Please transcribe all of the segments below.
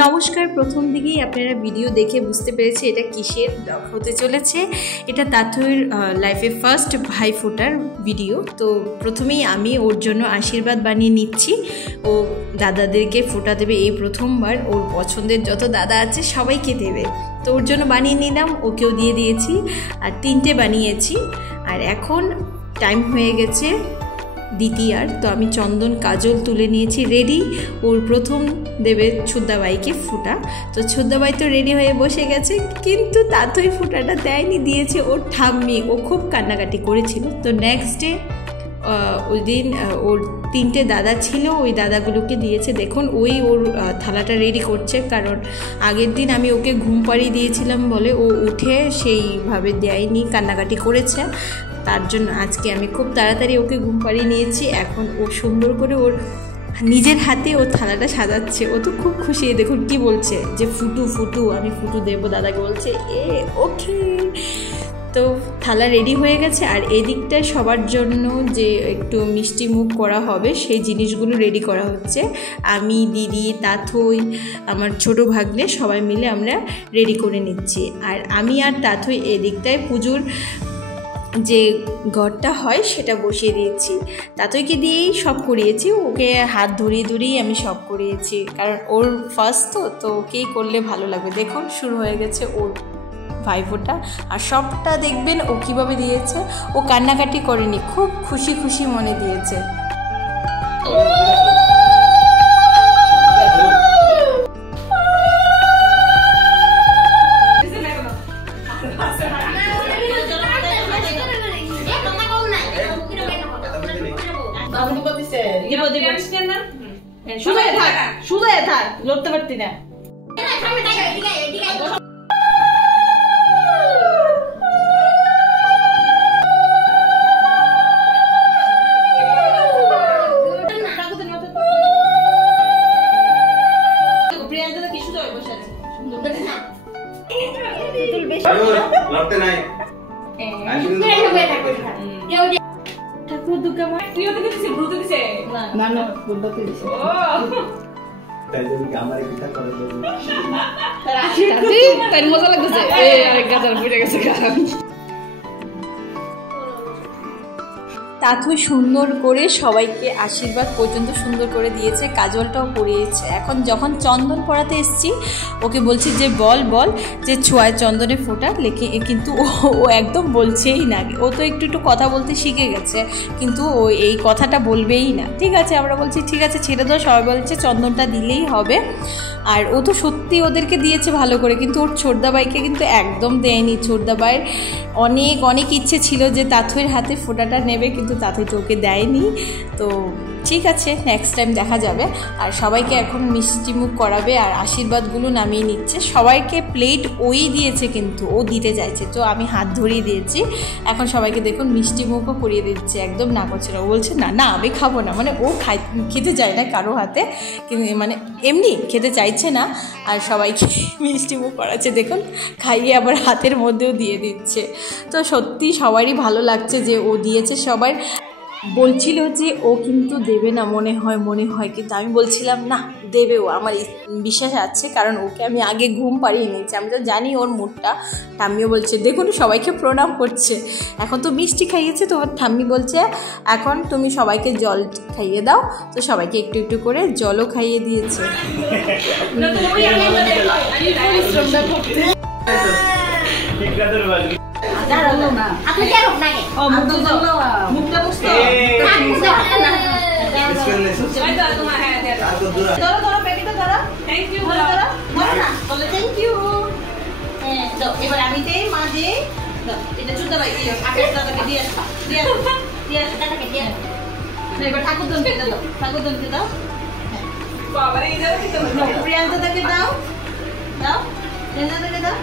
নমস্কার। প্রথম দিকেই আপনারা ভিডিও দেখে বুঝতে পেরেছে এটা কিসের ব্লগ হতে চলেছে। এটা তাথুর লাইফে ফার্স্ট ভাইফোঁটার ভিডিও। তো প্রথমেই আমি ওর জন্য আশীর্বাদ বানিয়ে নিচ্ছি। ও দাদাদেরকে ফোঁটা দেবে, এই প্রথমবার। ওর পছন্দের যত দাদা আছে সবাইকে দেবে, তো ওর জন্য বানিয়ে নিলাম, ওকেও দিয়ে দিয়েছি। আর 3টে বানিয়েছি। আর এখন টাইম হয়ে গেছে দ্বিতীয়ার। তো আমি চন্দন কাজল তুলে নিয়েছি রেডি। ওর প্রথম দেবে ছুদ্দাবাইকে ফোঁটা। তো ছুদ্দাবাই তো রেডি হয়ে বসে গেছে, কিন্তু তাথই ফোঁটাটা দেয়নি, দিয়েছে ওর ঠাম্মি। ও খুব কান্নাকাটি করেছিল। তো নেক্সট ডে ওই দিন ওর 3টে দাদা ছিল, ওই দাদাগুলোকে দিয়েছে। দেখুন ওই ওর থালাটা রেডি করছে, কারণ আগের দিন আমি ওকে ঘুম পাড়িয়ে দিয়েছিলাম বলে ও উঠে সেইভাবে দেয়নি, কান্নাকাটি করেছে। তার জন্য আজকে আমি খুব তাড়াতাড়ি ওকে ঘুম পাড়িয়ে নিয়েছি। এখন ও সুন্দর করে ওর নিজের হাতে ওর থালাটা সাজাচ্ছে। ও তো খুব খুশি। দেখুন কি বলছে যে ফুটু ফুটু, আমি ফুটু দেবো। দাদাকে বলছে ওকে। তো থালা রেডি হয়ে গেছে। আর এদিকটায় সবার জন্য যে একটু মিষ্টি মুখ করা হবে সেই জিনিসগুলো রেডি করা হচ্ছে। আমি, দিদি, তাথই, আমার ছোট ভাগ্নে সবাই মিলে আমরা রেডি করে নিচ্ছি। আর আমি আর তাথই এদিকটায় পুজোর যে ঘরটা হয় সেটা বসিয়ে দিয়েছি। তাতইকে দিয়েই সব করিয়েছি। ওকে হাত ধরিয়ে ধরিয়ে আমি সব করিয়েছি, কারণ ওর ফার্স্ট তো ওকেই করলে ভালো লাগবে। দেখুন শুরু হয়ে গেছে ওর ভাইফোঁটা। আর সবটা দেখবেন ও কীভাবে দিয়েছে। ও কান্নাকাটি করেনি, খুব খুশি খুশি মনে দিয়েছে। লড়তে পারতি না। ঠাকুর দুর্গা মা তুইও তো দিছে, ভূতে দিছে না না বুদ্ধকে দিছে। ও তাই যদি আমারে পিতা করে দেব তাই মজা লাগছে। এই আরেক গাজার পড়ে গেছে গান। তাথই সুন্দর করে সবাইকে আশীর্বাদ পর্যন্ত সুন্দর করে দিয়েছে, কাজলটাও পরিয়েছে। এখন যখন চন্দন পরাতে এসেছি ওকে বলছি যে বল যে ছোঁয়ায় চন্দনে ফোঁটা লেখে, কিন্তু ও একদম বলছেই না। ও তো একটু কথা বলতে শিখে গেছে, কিন্তু ও এই কথাটা বলবেই না। ঠিক আছে, আমরা বলছি ঠিক আছে ছেড়ে দাও। সবাই বলছে চন্দনটা দিলেই হবে। আর ও তো সত্যি ওদেরকে দিয়েছে ভালো করে, কিন্তু ওর ছোটদাবাইকে কিন্তু একদম দেয়নি। ছোটদাবাইয়ের অনেক ইচ্ছে ছিল যে তাথইয়ের হাতে ফোঁটাটা নেবে, কিন্তু তাথই তো ওকে দেয়নি। তো ঠিক আছে, নেক্সট টাইম দেখা যাবে। আর সবাইকে এখন মিষ্টি মুখ করাবে আর আশীর্বাদগুলো নামিয়ে নিচ্ছে। সবাইকে প্লেট ওই দিয়েছে, কিন্তু ও দিতে চাইছে, তো আমি হাত ধরিয়ে দিয়েছি। এখন সবাইকে দেখুন মিষ্টি মুখও করিয়ে দিচ্ছে, একদম না করছে না। ও বলছে না আমি খাবো না, মানে ও খেতে চায় না কারো হাতে, কিন্তু মানে এমনি খেতে চাইছে না। আর সবাইকে মিষ্টি মুখ করাচ্ছে, দেখুন খাইয়ে আবার হাতের মধ্যেও দিয়ে দিচ্ছে। তো সত্যি সবারই ভালো লাগছে যে ও দিয়েছে। সবাই বলছিল যে ও কিন্তু দেবে না মনে হয়, কিন্তু আমি বলছিলাম না দেবে ও, আমার বিশ্বাস আছে, কারণ ওকে আমি আগে ঘুম পাড়িয়ে নিয়েছি। আমি তো জানি ওর মুডটা। ঠাম্মিও বলছে, দেখুন সবাইকে প্রণাম করছে। এখন তো মিষ্টি খাইয়েছে, তো ঠাম্মি বলছে এখন তুমি সবাইকে জল খাইয়ে দাও। তো সবাইকে একটু একটু করে জলও খাইয়ে দিয়েছে। এবার আমি মা দে এটা চুদা ভাই এবার ঠাকুর দনকে দাও, ঠাকুর দনকে দাও, প্রিয়াঙ্কা দাকে দাও, প্রিয়াঙ্কা দাকে দাও।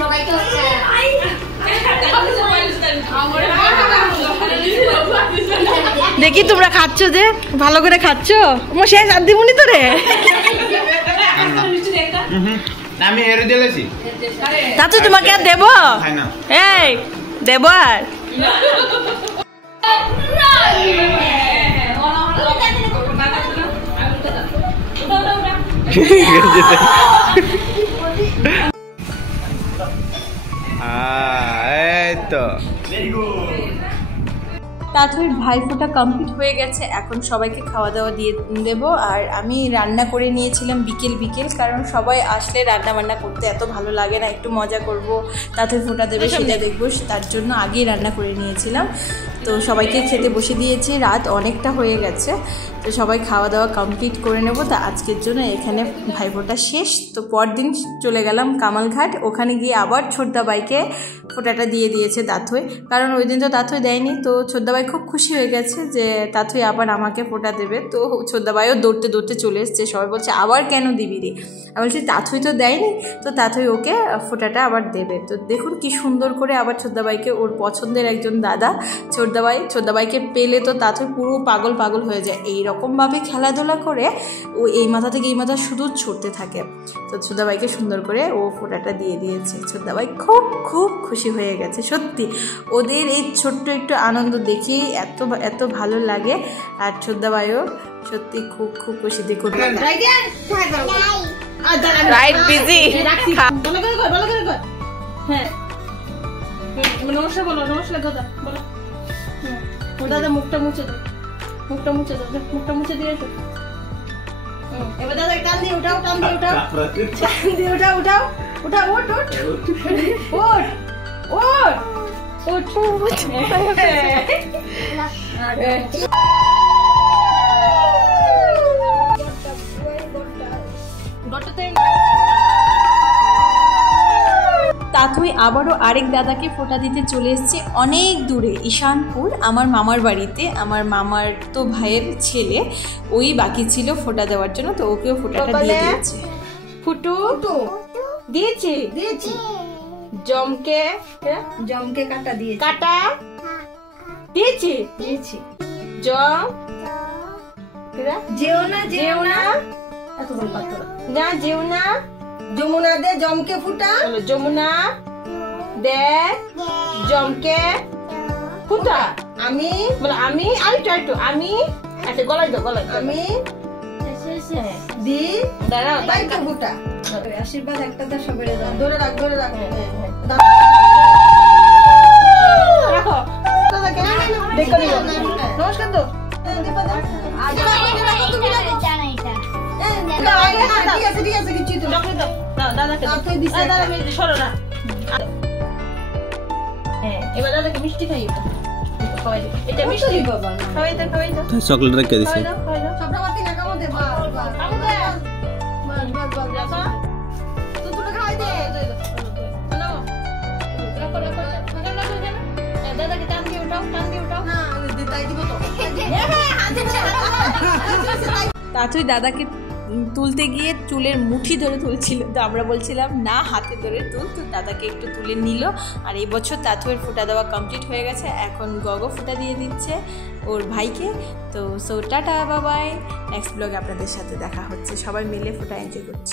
সবাইকে দেখি তোমরা খাচ্ছ যে ভালো করে খাচ্ছ আমার শেষ আর দিবনি তো রে আমি এর দিয়েছি তাতো তোমাকে আর দেব এই দেব আর তাথুর ভাইফোঁটা কমপ্লিট হয়ে গেছে এখন সবাইকে খাওয়া দাওয়া দিয়ে দেবো আর আমি রান্না করে নিয়েছিলাম বিকেল কারণ সবাই আসলে রান্না বান্না করতে এত ভালো লাগে না একটু মজা করব তাথুর ফোঁটা দেবে সেটা দেখবো তার জন্য আগেই রান্না করে নিয়েছিলাম তো সবাইকে খেতে বসে দিয়েছি রাত অনেকটা হয়ে গেছে তো সবাই খাওয়া দাওয়া কমপ্লিট করে নেব তো আজকের জন্য এখানে ভাইফোঁটা শেষ তো পরদিন চলে গেলাম কামালঘাট ওখানে গিয়ে আবার ছোটদাবাইকে ফোঁটাটা দিয়ে দিয়েছে তাথুই কারণ ওই দিন তো তাথুই দেয়নি তো ছোটদাবাই খুব খুশি হয়ে গেছে যে তাথুই আবার আমাকে ফোঁটা দেবে তো ছোটদাবাইও দৌড়তে চলে এসছে সবাই বলছে আবার কেন দিবি রে আমি বলছি তাথুই তো দেয়নি তো তাথুই ওকে ফোঁটাটা আবার দেবে তো দেখুন কি সুন্দর করে আবার ছোটদাবাইকে ওর পছন্দের একজন দাদা ছোটদাবাইকে পেলে তো তাথুই পুরো পাগল হয়ে যায় এইরকমভাবে খেলাধুলা করে ও এই মাথা থেকে এই মাথা শুধু ছুটতে থাকে তো ছোটদাবাইকে সুন্দর করে ও ফোঁটাটা দিয়ে দিয়েছে ছোটদাবাই খুব খুশি হয়ে গেছে সত্যি ওদের এই ছোট্ট একটু আনন্দ দেখেই এত ভালো লাগে আর ছোটদাবাইও সত্যি খুব খুশি দেখুন রাইট বিজি হ্যাঁ নমস্কার বলো নমস্কার দাদা বলো দাদা মুখটা মুছে দাও মুখটা মুছে দিয়ে এসো এবার দাদা টান দিয়ে উঠাও তাথুই আবারও আরেক দাদাকে ফোঁটা দিতে চলে এসেছে অনেক দূরে ঈশানপুর আমার মামার বাড়িতে আমার মামার তো ভাইয়ের ছেলে ওই বাকি ছিল ফোঁটা দেওয়ার জন্য তো ওকেও ফোঁটাটা দিয়ে দিয়েছে ফুটু দিয়েছি জমকে কাটা দিয়েছি জম যেও না এত বড় পাত্র না যেও না যমুনা দে জমকে ফুটা যমুনা দে জমকে ফুটা আমি আরেকটু আমি আচ্ছা গলায় দাও আমি দি দাঁড়াও তাইকে ফুটা আশীর্বাদ একটা দাও সবাই দাও ধরে রাখ রাখো দেখো নমস্কার তো এবার দাদাকে মিষ্টি খাই এটা মিষ্টি খাওয়াই দাও চকলেট রেখে দিছি দাদাকে টান দিয়ে উঠাও তাই দিব তো তাথুই দাদাকে তুলতে গিয়ে চুলের মুঠি ধরে তুলছিল তো আমরা বলছিলাম না হাতে ধরে তুল তো দাদাকে একটু তুলে নিল আর এই বছর তাথুয়ের ফোঁটা দেওয়া কমপ্লিট হয়ে গেছে এখন গগো ফোঁটা দিয়ে দিচ্ছে ওর ভাইকে তো সো টাটা বাবাই নেক্সট ব্লগে আপনাদের সাথে দেখা হচ্ছে সবাই মিলে ফোঁটা এনজয় করছে